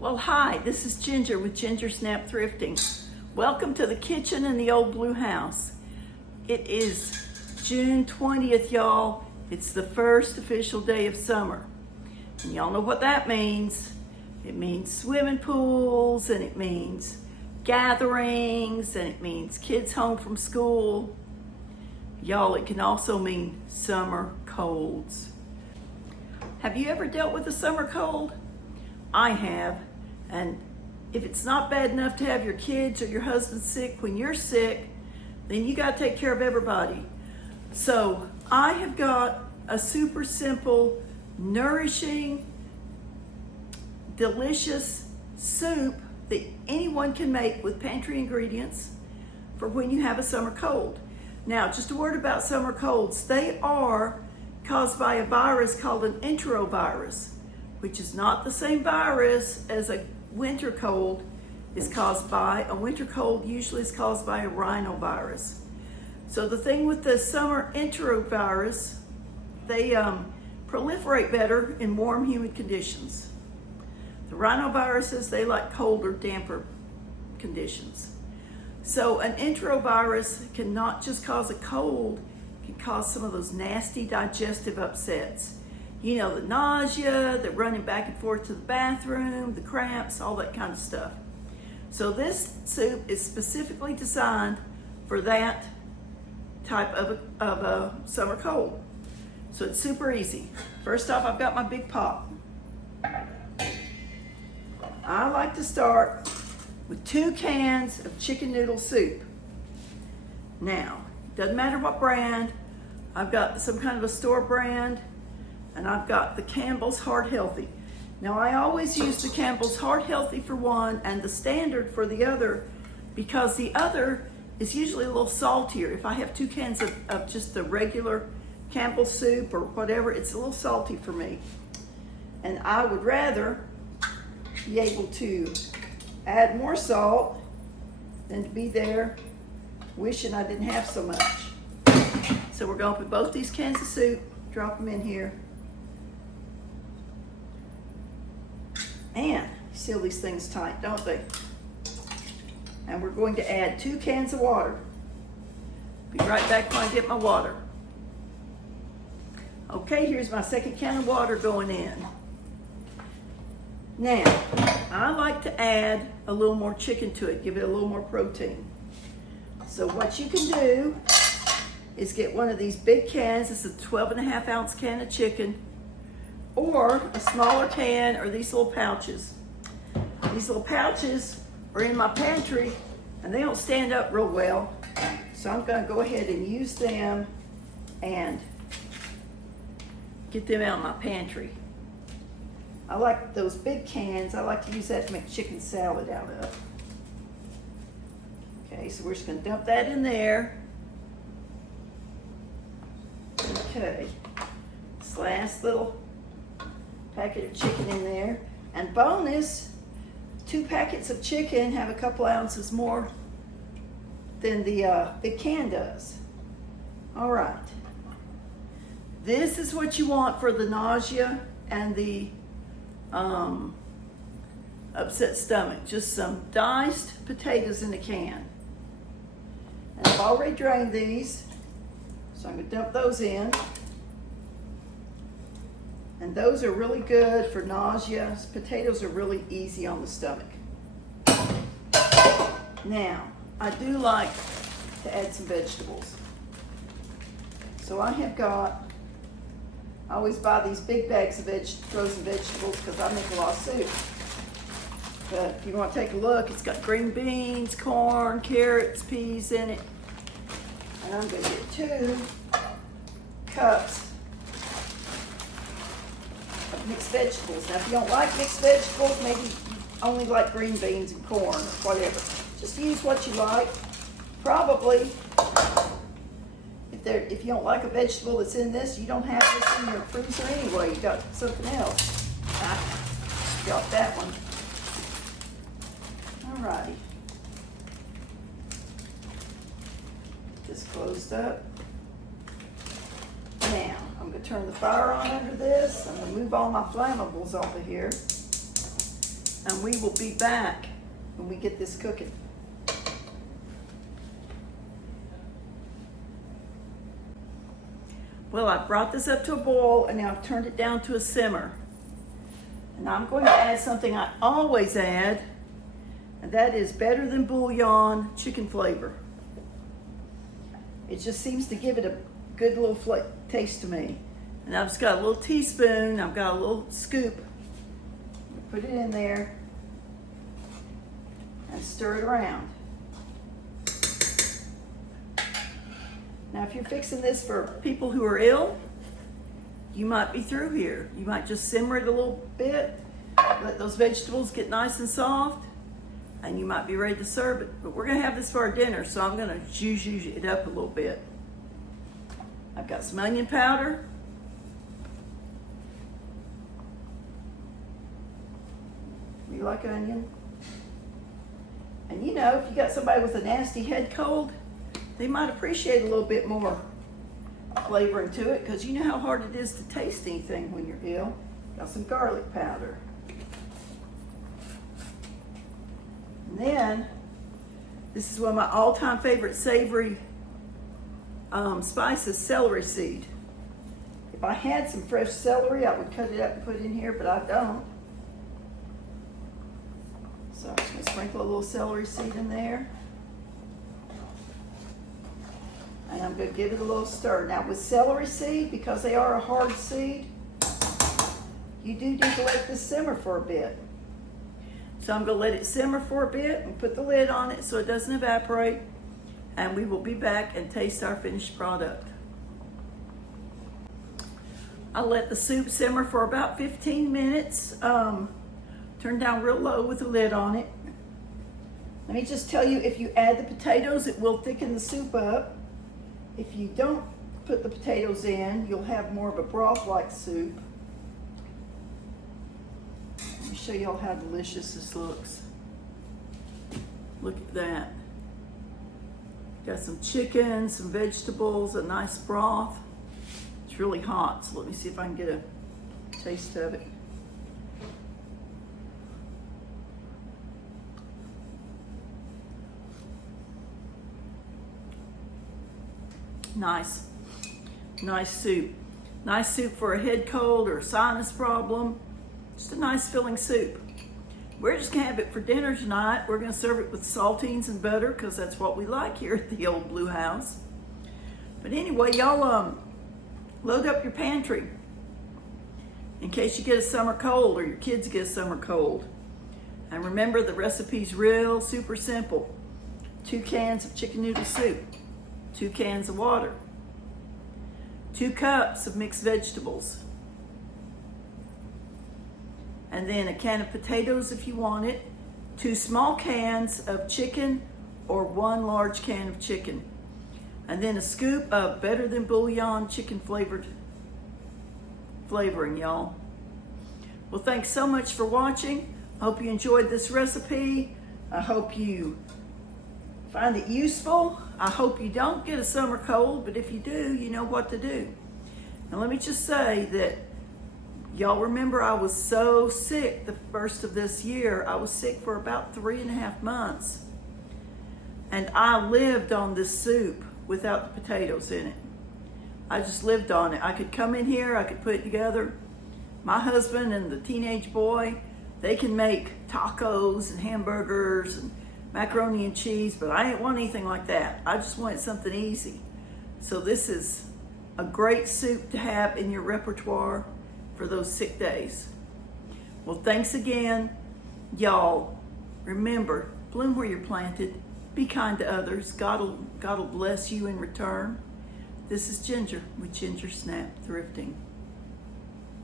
Well, hi, this is Ginger with Ginger Snap Thrifting. Welcome to the kitchen in the old blue house. It is June 20th, y'all. It's the first official day of summer. And y'all know what that means. It means swimming pools, and it means gatherings, and it means kids home from school. Y'all, it can also mean summer colds. Have you ever dealt with a summer cold? I have, and if it's not bad enough to have your kids or your husband sick when you're sick, then you got to take care of everybody. So I have got a super simple, nourishing, delicious soup that anyone can make with pantry ingredients for when you have a summer cold. Now, just a word about summer colds. They are caused by a virus called an enterovirus, which is not the same virus as a winter cold is caused by. A winter cold usually is caused by a rhinovirus. So the thing with the summer enterovirus, they proliferate better in warm, humid conditions. The rhinoviruses, they like colder, damper conditions. So an enterovirus can not just cause a cold, it can cause some of those nasty digestive upsets. You know, the nausea, the running back and forth to the bathroom, the cramps, all that kind of stuff. So this soup is specifically designed for that type of a summer cold. So it's super easy. First off, I've got my big pot. I like to start with 2 cans of chicken noodle soup. Now, doesn't matter what brand. I've got some kind of a store brand, and I've got the Campbell's Heart Healthy. Now, I always use the Campbell's Heart Healthy for one and the standard for the other, because the other is usually a little saltier. If I have 2 cans of just the regular Campbell's soup or whatever, it's a little salty for me. And I would rather be able to add more salt than to be there wishing I didn't have so much. So we're going to put both these cans of soup, drop them in here. And seal these things tight, don't they? And we're going to add 2 cans of water. Be right back when I get my water. Okay, here's my 2nd can of water going in. Now, I like to add a little more chicken to it, give it a little more protein. So what you can do is get one of these big cans. This is a 12.5 ounce can of chicken, or a smaller can, or these little pouches. These little pouches are in my pantry, and they don't stand up real well. So I'm gonna go ahead and use them and get them out of my pantry. I like those big cans. I like to use that to make chicken salad out of. Okay, so we're just gonna dump that in there. Okay, this last little packet of chicken in there. And bonus, 2 packets of chicken have a couple ounces more than the big can does. All right. This is what you want for the nausea and the upset stomach. Just some diced potatoes in a can. And I've already drained these, so I'm gonna dump those in. And those are really good for nausea. Potatoes are really easy on the stomach. Now, I do like to add some vegetables. So I have got, I always buy these big bags of frozen vegetables because I make a lot of soup. But if you want to take a look, it's got green beans, corn, carrots, peas in it. And I'm going to get 2 cups of mixed vegetables. Now, if you don't like mixed vegetables, maybe you only like green beans and corn or whatever. Just use what you like. Probably, if you don't like a vegetable that's in this, you don't have this in your freezer anyway. You got something else. I got that one. Alrighty. Just closed up. Now, I'm going to turn the fire on under this. I'm going to move all my flammables off of here. and we will be back when we get this cooking. Well, I brought this up to a boil and now I've turned it down to a simmer. And I'm going to add something I always add, and that is better than bouillon chicken flavor. It just seems to give it a good little taste to me. And I've just got a little teaspoon, I've got a little scoop. Put it in there and stir it around. Now, if you're fixing this for people who are ill, you might be through here. You might just simmer it a little bit, let those vegetables get nice and soft, and you might be ready to serve it. But we're gonna have this for our dinner, so I'm gonna zhuzh it up a little bit. I've got some onion powder. You like onion? And you know, if you got somebody with a nasty head cold, they might appreciate a little bit more flavoring to it, because you know how hard it is to taste anything when you're ill. Got some garlic powder. And then, this is one of my all-time favorite savory spices, celery seed. If I had some fresh celery, I would cut it up and put it in here, but I don't. So I'm just gonna sprinkle a little celery seed in there. And I'm going to give it a little stir. Now with celery seed, because they are a hard seed, you do need to let this simmer for a bit. So I'm going to let it simmer for a bit and put the lid on it so it doesn't evaporate. And we will be back and taste our finished product. I'll let the soup simmer for about 15 minutes. Turn down real low with the lid on it. Let me just tell you, if you add the potatoes, it will thicken the soup up. If you don't put the potatoes in, you'll have more of a broth-like soup. Let me show y'all how delicious this looks. Look at that. Got some chicken, some vegetables, a nice broth. It's really hot, so let me see if I can get a taste of it. Nice soup. Nice soup for a head cold or a sinus problem. Just a nice filling soup. We're just gonna have it for dinner tonight. We're gonna serve it with saltines and butter because that's what we like here at the old Blue House. But anyway, y'all load up your pantry in case you get a summer cold or your kids get a summer cold. And remember, the recipe's real super simple. 2 cans of chicken noodle soup. 2 cans of water, 2 cups of mixed vegetables, and then a can of potatoes if you want it, 2 small cans of chicken or 1 large can of chicken, and then a scoop of better than bouillon chicken flavoring, y'all. Well, thanks so much for watching. I hope you enjoyed this recipe. I hope you find it useful. I hope you don't get a summer cold, but if you do, you know what to do. And let me just say that y'all remember I was so sick the first of this year. I was sick for about 3.5 months. And I lived on this soup without the potatoes in it. I just lived on it. I could come in here, I could put it together. My husband and the teenage boy, they can make tacos and hamburgers and macaroni and cheese, but I didn't want anything like that. I just wanted something easy. So this is a great soup to have in your repertoire for those sick days. Well, thanks again. Y'all, remember, bloom where you're planted. Be kind to others. God will bless you in return. This is Ginger with Ginger Snap Thrifting.